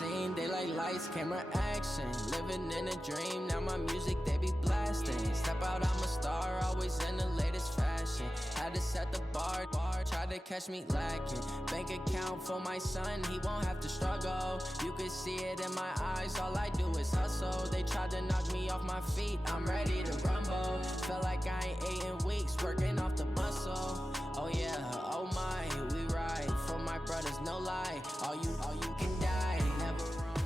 scene. They like lights, camera, action. Living in a dream, now my music they be blasting. Step out, I'm a star, always in the latest fashion. Had to set the bar, try to catch me lacking. Bank account for my son, he won't have to struggle. You can see it in my eyes, all I do is hustle. They tried to knock me off my feet, I'm ready to rumble. Felt like I ain't ate in weeks, working off the muscle. Oh yeah, oh my, we ride for my brothers, no lie. All you can die, never wrong.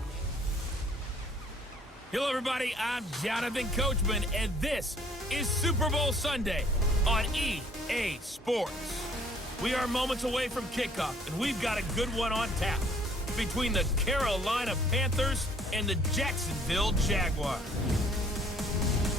Hello everybody, I'm Jonathan Coachman, and this is Super Bowl Sunday on EA Sports. We are moments away from kickoff, and we've got a good one on tap between the Carolina Panthers and the Jacksonville Jaguars.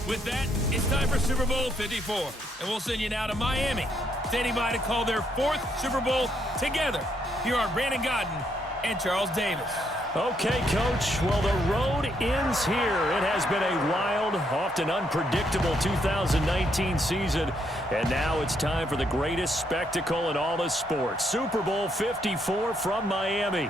With that, it's time for Super Bowl 54, and we'll send you now to Miami, standing by to call their fourth Super Bowl together. Here are Brandon Godden and Charles Davis. Okay, Coach. Well, the road ends here. It has been a wild, often unpredictable 2019 season, and now it's time for the greatest spectacle in all of sports. Super Bowl 54 from Miami.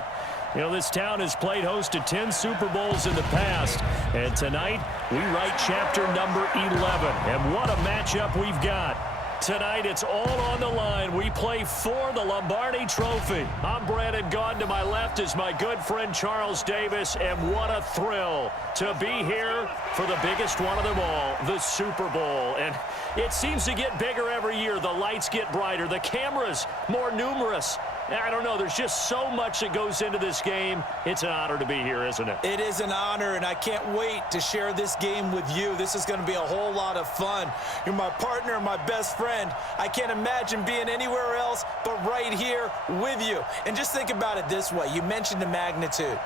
You know, this town has played host to 10 Super Bowls in the past, and tonight we write chapter number 11. And what a matchup we've got. Tonight, it's all on the line. We play for the Lombardi Trophy. I'm Brandon Gaudin. To my left is my good friend Charles Davis, and what a thrill to be here for the biggest one of them all, the Super Bowl. And it seems to get bigger every year. The lights get brighter, the cameras more numerous. I don't know, there's just so much that goes into this game. It's an honor to be here, isn't it? It is an honor, and I can't wait to share this game with you. This is going to be a whole lot of fun. You're my partner, my best friend. I can't imagine being anywhere else but right here with you. And just think about it this way. You mentioned the magnitude.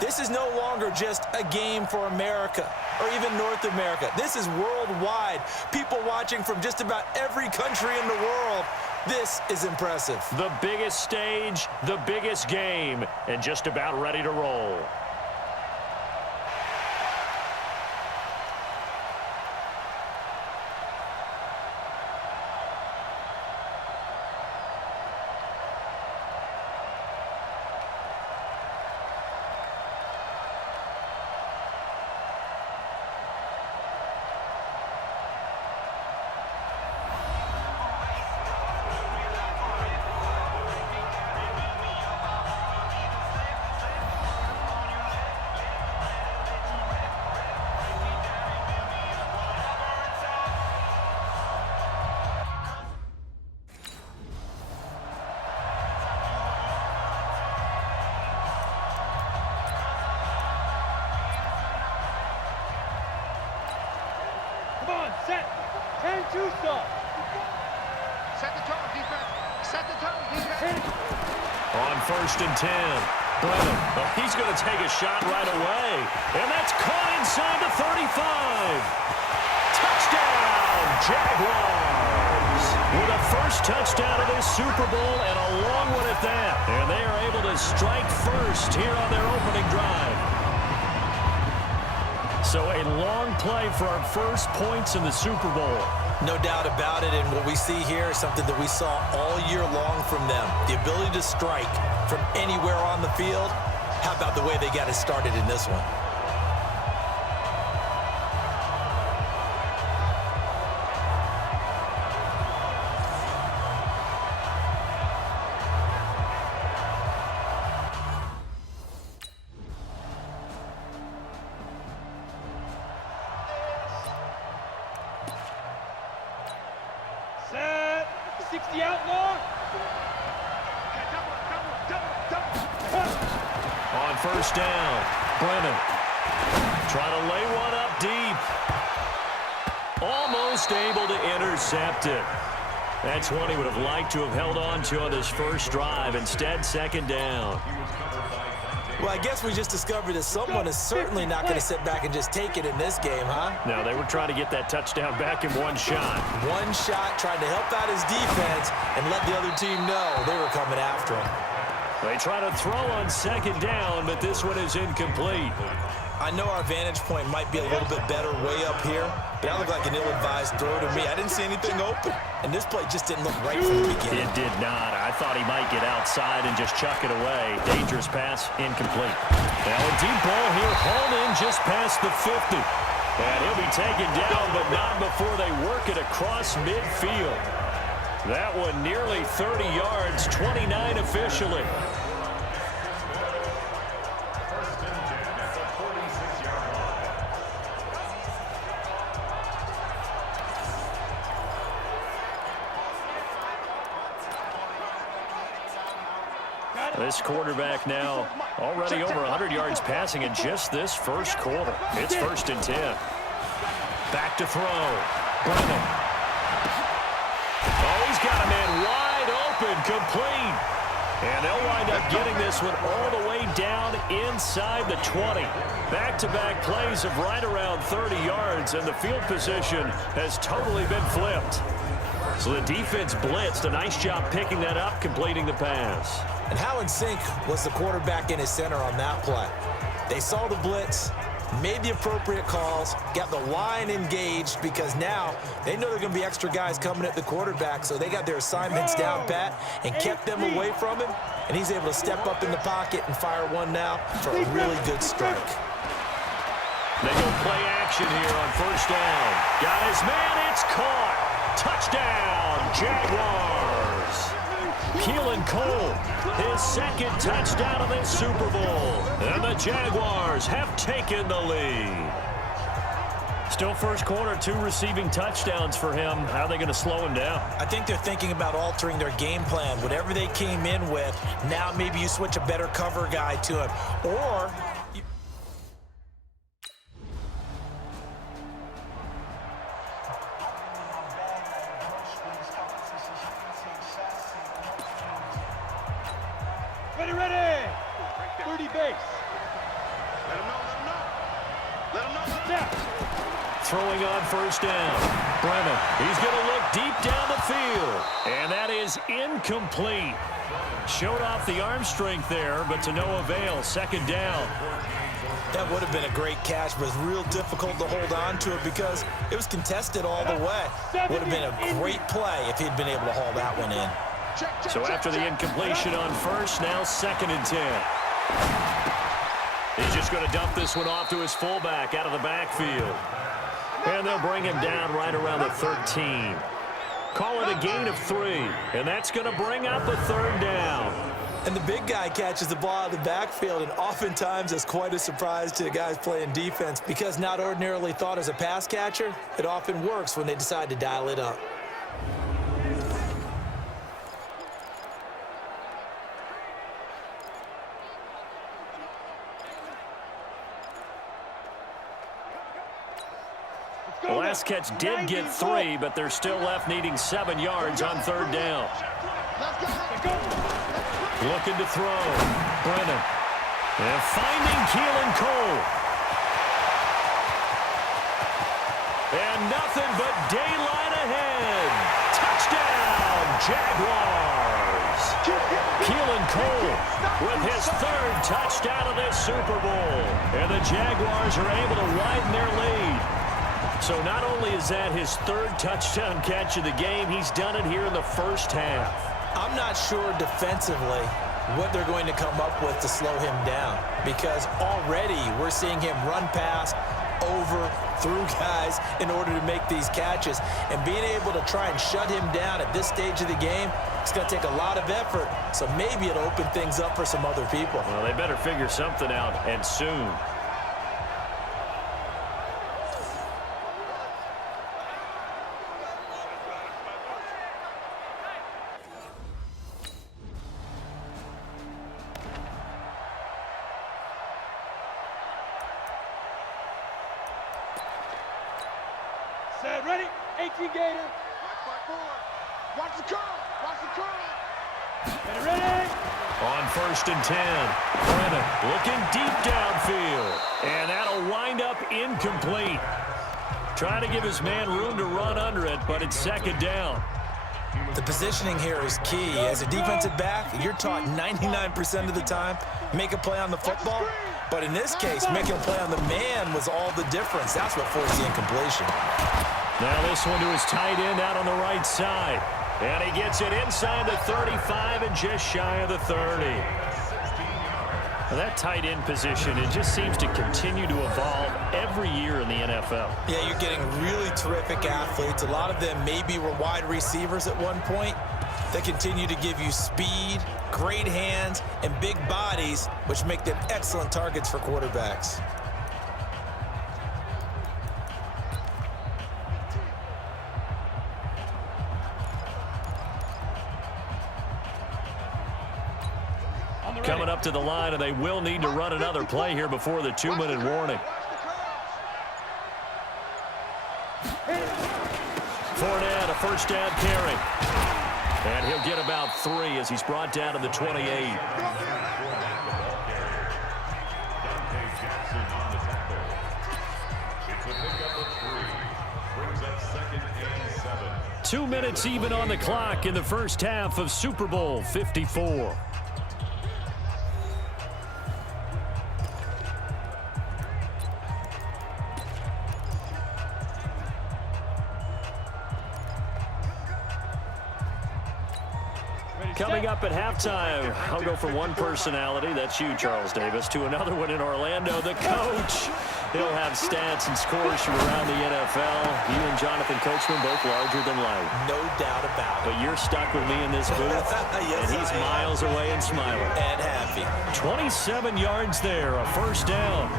This is no longer just a game for America or even North America. This is worldwide. People watching from just about every country in the world. This is impressive. The biggest stage, the biggest game, and just about ready to roll. Set. 10-2 stop. Set the tone, defense. Set the tone, defense. On 1st and 10. Brennan. Oh, he's going to take a shot right away. And that's caught inside the 35. Touchdown, Jaguars. With a first touchdown of this Super Bowl and a long one at that. And they are able to strike first here on their opening drive. So a long play for our first points in the Super Bowl. No doubt about it, and what we see here is something that we saw all year long from them. The ability to strike from anywhere on the field. How about the way they got it started in this one? Set. 60 outlaw. On 1st down, Brennan trying to lay one up deep. Almost able to intercept it. That's one he would have liked to have held on to on this first drive. Instead, 2nd down. Well, I guess we just discovered that someone is certainly not going to sit back and just take it in this game, huh? No, they were trying to get that touchdown back in one shot. One shot, trying to help out his defense and let the other team know they were coming after him. They try to throw on second down, but this one is incomplete. I know our vantage point might be a little bit better way up here, but that looked like an ill-advised throw to me. I didn't see anything open, and this play just didn't look right from the beginning. It did not. I thought he might get outside and just chuck it away. Dangerous pass, incomplete. Now a deep ball here, hauled in just past the 50. And he'll be taken down, but not before they work it across midfield. That one nearly 30 yards, 29 officially. This quarterback now already over 100 yards passing in just this first quarter. It's 1st and 10. Back to throw. Brennan. Oh, he's got a man wide open, complete. And they'll wind up getting this one all the way down inside the 20. Back-to-back plays of right around 30 yards, and the field position has totally been flipped. So the defense blitzed. A nice job picking that up, completing the pass. And how in sync was the quarterback in his center on that play? They saw the blitz, made the appropriate calls, got the line engaged, because now they know there are going to be extra guys coming at the quarterback, so they got their assignments down pat and kept them away from him, and he's able to step up in the pocket and fire one now for a really good strike. They go play action here on 1st down. Got his man, it's caught. Touchdown, Jaguars. Keelan Cole, his 2nd touchdown of this Super Bowl. And the Jaguars have taken the lead. Still first quarter, 2 receiving touchdowns for him. How are they going to slow him down? I think they're thinking about altering their game plan. Whatever they came in with, now maybe you switch a better cover guy to him. Or Ready! 30 base. Let him know. Let him know. Snap. Throwing on 1st down. Brennan, he's going to look deep down the field. And that is incomplete. Showed off the arm strength there, but to no avail. 2nd down. that would have been a great catch, but it's real difficult to hold on to it because it was contested all the way. Would have been a great play if he'd been able to haul that one in. So after the incompletion on 1st, now 2nd and 10. He's just going to dump this one off to his fullback out of the backfield. And they'll bring him down right around the 13. Call it a gain of 3, and that's going to bring up a 3rd down. And the big guy catches the ball out of the backfield, and oftentimes it's quite a surprise to the guys playing defense because not ordinarily thought as a pass catcher, it often works when they decide to dial it up. The last catch did get 3, but they're still left needing 7 yards on 3rd down. Looking to throw. Brennan. And finding Keelan Cole. And nothing but daylight ahead. Touchdown, Jaguars. Keelan Cole with his 3rd touchdown of this Super Bowl. And the Jaguars are able to widen their lead. So not only is that his 3rd touchdown catch of the game, he's done it here in the first half. I'm not sure defensively what they're going to come up with to slow him down because already we're seeing him run past, over, through guys in order to make these catches. And being able to try and shut him down at this stage of the game, it's going to take a lot of effort. So maybe it'll open things up for some other people. Well, they better figure something out, and soon. Set, ready? 18 Gator. Watch the curl. Watch the curl. Ready? On 1st and 10, Brennan looking deep downfield. And that'll wind up incomplete. Trying to give his man room to run under it, but it's 2nd down. The positioning here is key. As a defensive back, you're taught 99% of the time, make a play on the football. But in this case, making a play on the man was all the difference. That's what forced the incompletion. Now this one to his tight end out on the right side. And he gets it inside the 35 and just shy of the 30. Now that tight end position, it just seems to continue to evolve every year in the NFL. Yeah, you're getting really terrific athletes. A lot of them maybe were wide receivers at one point. They continue to give you speed, great hands, and big bodies, which make them excellent targets for quarterbacks. Coming up to the line, and they will need to run another play here before the 2-minute warning. Fournette, a first down carry. And he'll get about 3 as he's brought down to the 28. 2 minutes even on the clock in the first half of Super Bowl 54. Coming up at halftime, I'll go from one personality, that's you, Charles Davis, to another one in Orlando, the coach. He'll have stats and scores from around the NFL. You and Jonathan Coachman both larger than life. No doubt about it. But you're stuck with me in this booth, yes, and he's miles away and smiling. And happy. 27 yards there, a first down.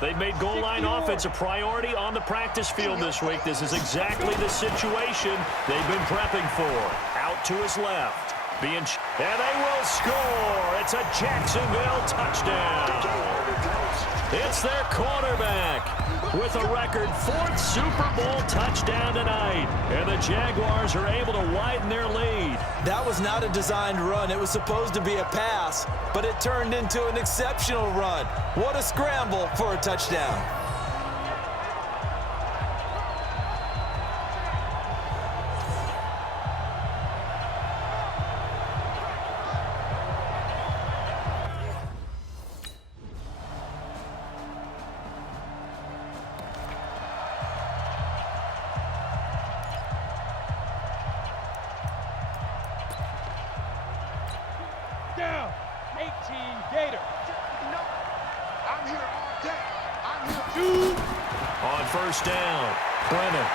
They've made goal line offense a priority on the practice field this week. This is exactly the situation they've been prepping for. Out to his left. And they will score. It's a Jacksonville touchdown. It's their quarterback with a record 4th Super Bowl touchdown tonight. And the Jaguars are able to widen their lead. That was not a designed run. It was supposed to be a pass, but it turned into an exceptional run. What a scramble for a touchdown. Down, 18 Gator. No, I'm here all day. I'm here. 2. On first down, Brennan.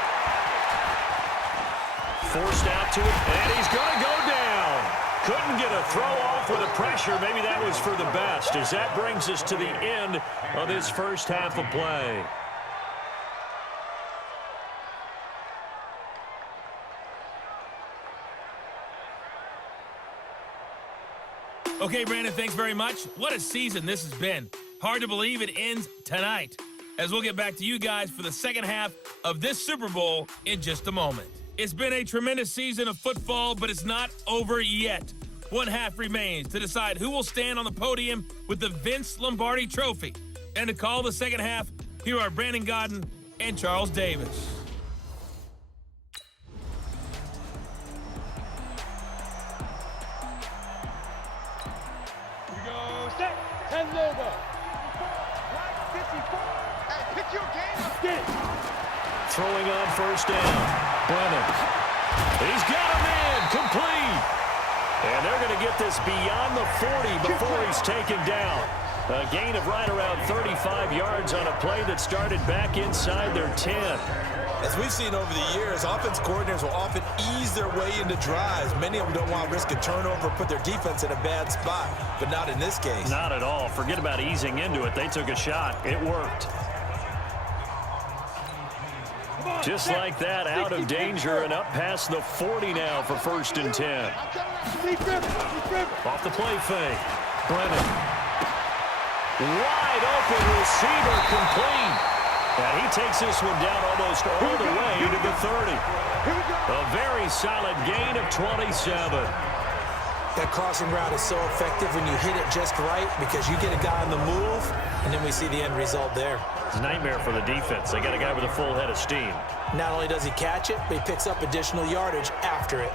Forced out to it, and he's going to go down. Couldn't get a throw off with the pressure. Maybe that was for the best, as that brings us to the end of this first half of play. Okay, Brandon, thanks very much. What a season this has been. Hard to believe it ends tonight, as we'll get back to you guys for the second half of this Super Bowl in just a moment. It's been a tremendous season of football, but it's not over yet. One half remains to decide who will stand on the podium with the Vince Lombardi Trophy. And to call the second half, here are Brandon Godden and Charles Davis. Set, 10 logo. Right 54. Hey, pick your game up. Get it. Throwing on first down, Brennan. He's got him in, complete. And they're going to get this beyond the 40 before he's taken down. A gain of right around 35 yards on a play that started back inside their 10. As we've seen over the years, offense coordinators will often ease their way into drives. Many of them don't want to risk a turnover or put their defense in a bad spot, but not in this case. Not at all. Forget about easing into it. They took a shot. It worked. Just like that, out of danger and up past the 40 now for first and 10. Off the play fake. Brennan. Wide open receiver complete. And he takes this one down almost all the way to the 30. A very solid gain of 27. That crossing route is so effective when you hit it just right because you get a guy on the move, and then we see the end result there. It's a nightmare for the defense. They got a guy with a full head of steam. Not only does he catch it, but he picks up additional yardage after it.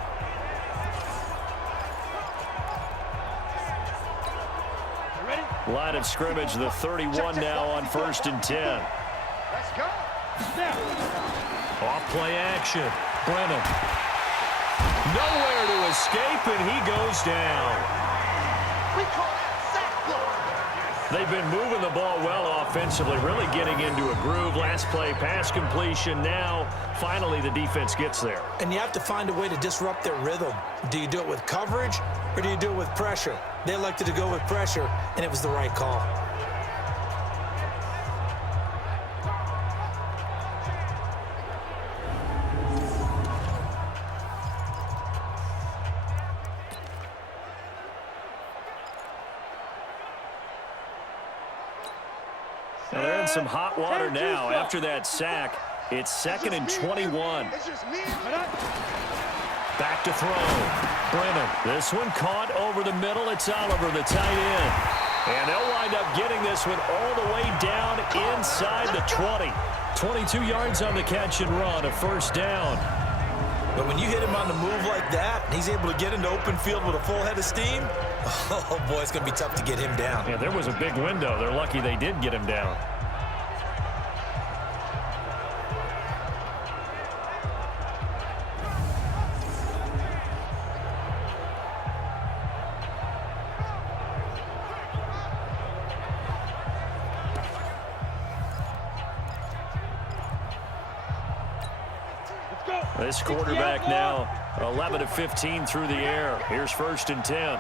Line of scrimmage, the 31 now on 1st and 10. Let's go. Off play action. Brennan. Nowhere to escape, and he goes down. We call that sack block. They've been moving the ball well offensively, really getting into a groove. Last play, pass completion. Now, finally, the defense gets there. And you have to find a way to disrupt their rhythm. Do you do it with coverage, or do you do it with pressure? They elected to go with pressure, and it was the right call. Now they're in some hot water now. After that sack, it's 2nd and 21. It's just me. Back to throw. Brennan. This one caught over the middle. It's Oliver, the tight end. And they'll wind up getting this one all the way down inside the 20. 22 yards on the catch and run, a 1st down. But when you hit him on the move like that, and he's able to get into open field with a full head of steam, oh, boy, it's going to be tough to get him down. Yeah, there was a big window. They're lucky they did get him down. This quarterback now 11 of 15 through the air. Here's 1st and 10.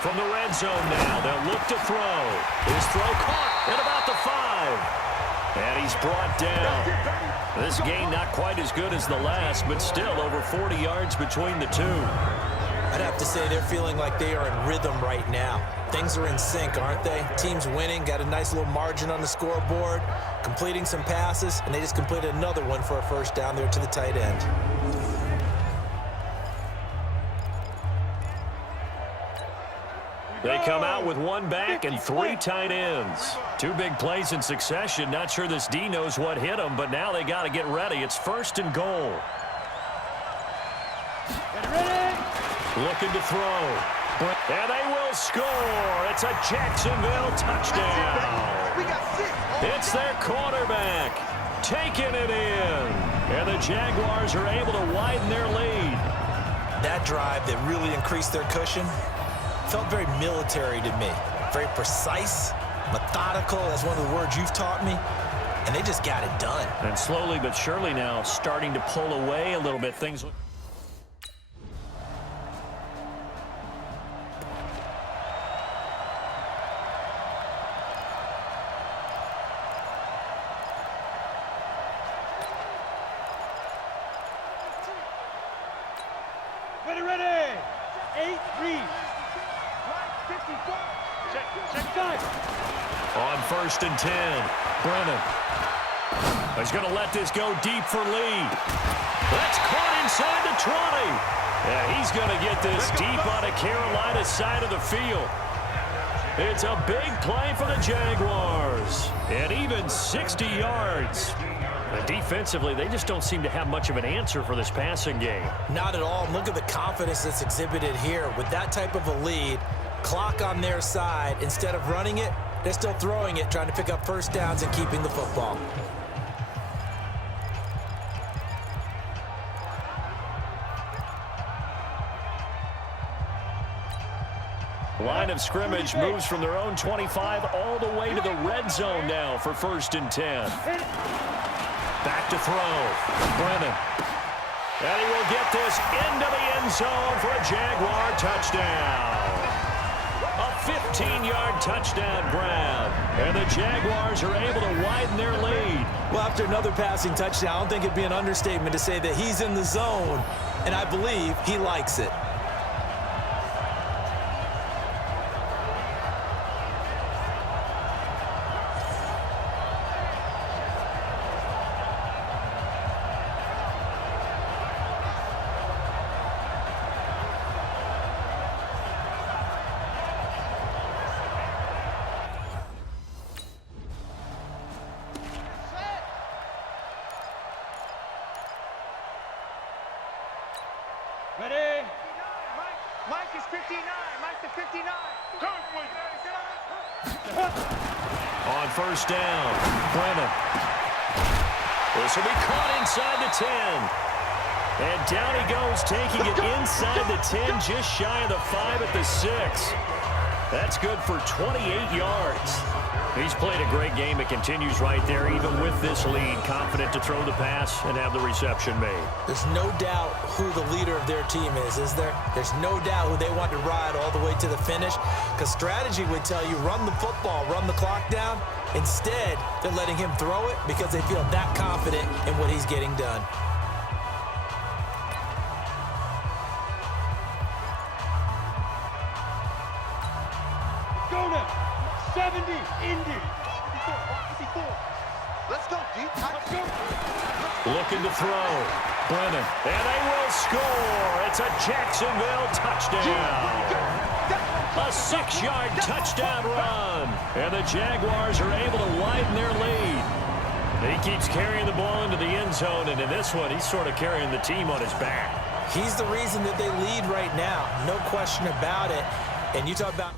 From the red zone now, they'll look to throw. His throw caught at about the 5. And he's brought down. This gain not quite as good as the last, but still over 40 yards between the two. I'd have to say they're feeling like they are in rhythm right now. Things are in sync, aren't they? Team's winning, got a nice little margin on the scoreboard, completing some passes, and they just completed another one for a 1st down there to the tight end. They come out with 1 back and 3 tight ends. 2 big plays in succession. Not sure this D knows what hit them, but now they got to get ready. It's 1st and goal. Looking to throw. And they will score. It's a Jacksonville touchdown. We got 6. It's their quarterback taking it in. And the Jaguars are able to widen their lead. That drive that really increased their cushion felt very military to me. Very precise, methodical. That's one of the words you've taught me. And they just got it done. And slowly but surely now starting to pull away a little bit. Things look... Ready. 8 read. Check time. On 1st and 10, Brennan. He's going to let this go deep for Lee. That's caught inside the 20. Yeah, he's going to get this deep on the Carolina side of the field. It's a big play for the Jaguars. And even 60 yards. And defensively, they just don't seem to have much of an answer for this passing game. Not at all. Look at the confidence that's exhibited here. With that type of a lead, clock on their side, instead of running it, they're still throwing it, trying to pick up 1st downs and keeping the football. Line of scrimmage moves from their own 25 all the way to the red zone now for 1st and 10. Back to throw. Brennan. And he will get this into the end zone for a Jaguar touchdown. A 15-yard touchdown grab. And the Jaguars are able to widen their lead. Well, after another passing touchdown, I don't think it'd be an understatement to say that he's in the zone, and I believe he likes it. Mark the 59. On first down, Brennan. This will be caught inside the 10. And down he goes, taking it inside the 10, just shy of the 5 at the 6. That's good for 28 yards. He's played a great game. It continues right there, even with this lead. Confident to throw the pass and have the reception made. There's no doubt who the leader of their team is there? There's no doubt who they want to ride all the way to the finish. Because strategy would tell you, run the football, run the clock down. Instead, they're letting him throw it because they feel that confident in what he's getting done. Go now. 70, Indy. Let's go, deep. Let's go. Looking to throw. Brennan. And they will score. It's a Jacksonville touchdown. A 6-yard touchdown run. And the Jaguars are able to widen their lead. He keeps carrying the ball into the end zone, and in this one, he's sort of carrying the team on his back. He's the reason that they lead right now. No question about it. And you talk about...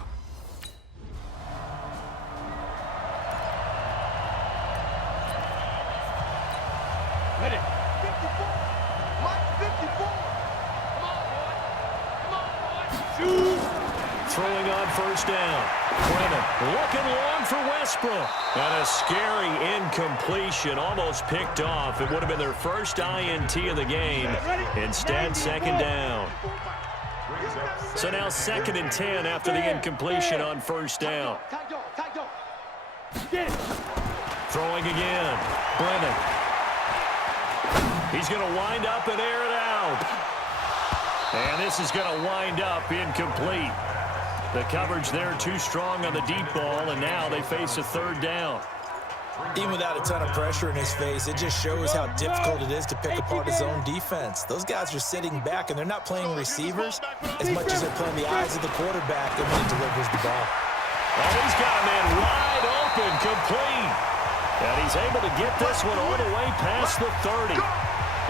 Ready. 54. Mark 54. Come on, boy. Come on, boy. Shoot. Throwing on first down. Brennan looking long for Westbrook. And a scary incompletion, almost picked off. It would have been their first INT of the game. Instead, second down. So now 2nd and 10 after the incompletion on first down. Get it. Throwing again. Brennan. He's going to wind up and air it out. And this is going to wind up incomplete. The coverage there too strong on the deep ball, and now they face a 3rd down. Even without a ton of pressure in his face, it just shows how difficult it is to pick apart his own defense. Those guys are sitting back, and they're not playing receivers as much as they're playing the eyes of the quarterback and when he delivers the ball. Oh, he's got a man wide open, complete. And he's able to get this one all the way past the 30.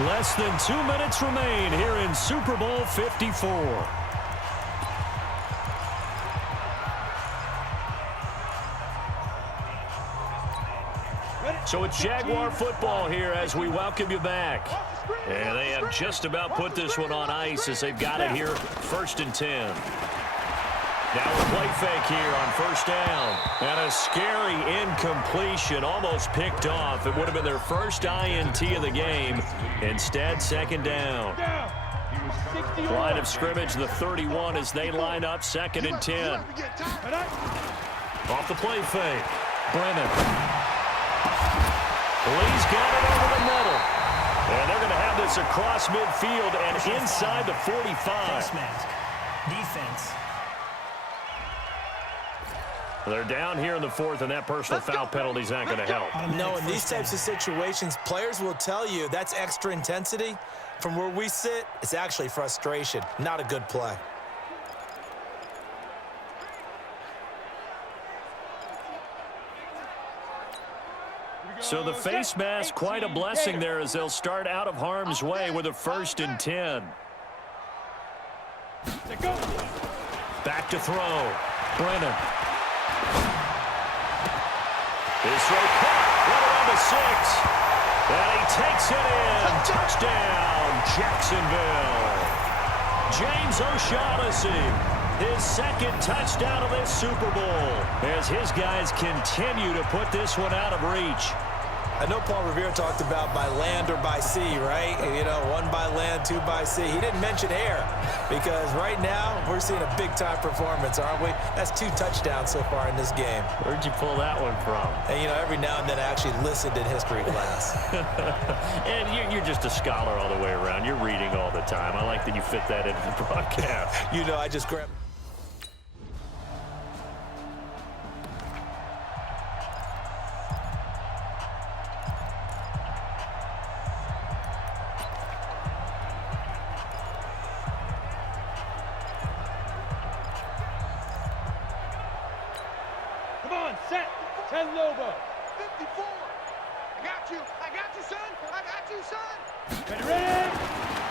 Less than 2 minutes remain here in Super Bowl 54. So it's Jaguar football here as we welcome you back. And they have just about put this one on ice as they've got it here, 1st and 10. Now a play fake here on first down. And a scary incompletion, almost picked off. It would have been their first INT of the game. Instead, 2nd down. Line of scrimmage, the 31 as they line up, 2nd and 10. Off the play fake. Brennan. Lee's got it over the middle. And they're going to have this across midfield and inside the 45. Face mask. Defense. They're down here in the 4th, and that personal foul penalty is not going to help. No, in these types of situations, players will tell you that's extra intensity. From where we sit, it's actually frustration, not a good play. So the face mask, quite a blessing there as they'll start out of harm's way with a 1st and 10. Back to throw. Brennan. His throw caught right around the 6. And he takes it in. Touchdown, Jacksonville. James O'Shaughnessy, his 2nd touchdown of this Super Bowl as his guys continue to put this one out of reach. I know Paul Revere talked about by land or by sea, right? You know, 1 by land, 2 by sea. He didn't mention air because right now we're seeing a big-time performance, aren't we? That's 2 touchdowns so far in this game. Where'd you pull that one from? And, you know, every now and then I actually listened in history class. And you're just a scholar all the way around. You're reading all the time. I like that you fit that into the broadcast. You know, I just grabbed... Come on, set. 10 Lobo. 54. I got you, son. I got you, son. Ready, ready.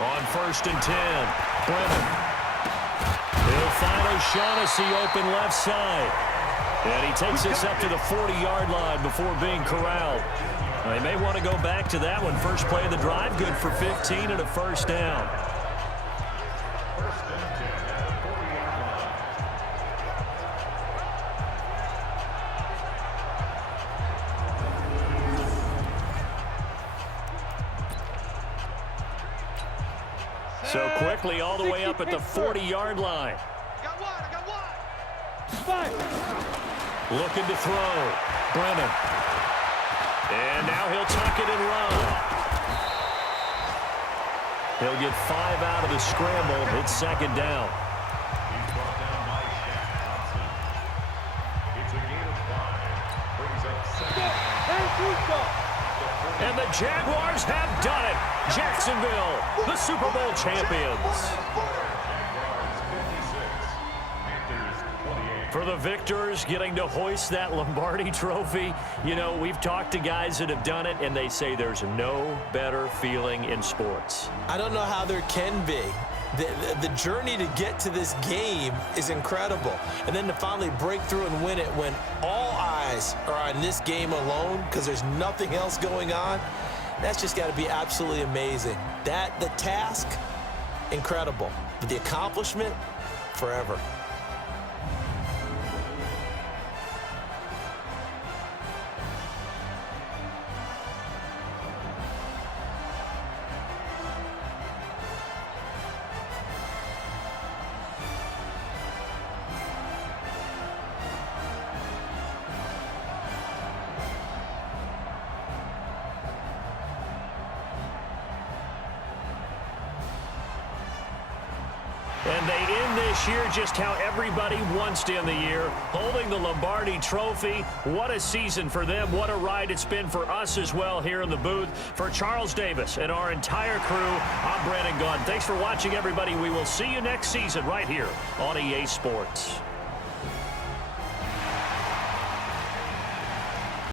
On 1st and 10, Brennan. He'll final Shaughnessy open left side. And he takes this up to the 40-yard line before being corralled. They may want to go back to that one. First play of the drive, good for 15 and a first down. So quickly all the way up at the 40-yard line. I got one. Five. Looking to throw. Brennan. And now he'll tuck it and run. He'll get 5 out of the scramble. It's second down. He's brought down by Johnson. It's a gain of 5. Brings up second. And the Jaguars have done it. Jacksonville, the Super Bowl champions. For the victors, getting to hoist that Lombardi trophy, you know, we've talked to guys that have done it, and they say there's no better feeling in sports. I don't know how there can be. The journey to get to this game is incredible. And then to finally break through and win it when all eyes are on this game alone because there's nothing else going on, that's just got to be absolutely amazing. The task, incredible. But the accomplishment, forever. And they end this year just how everybody wants to end the year, holding the Lombardi trophy. What a season for them. What a ride it's been for us as well here in the booth. For Charles Davis and our entire crew, I'm Brandon Gunn. Thanks for watching, everybody. We will see you next season right here on EA Sports.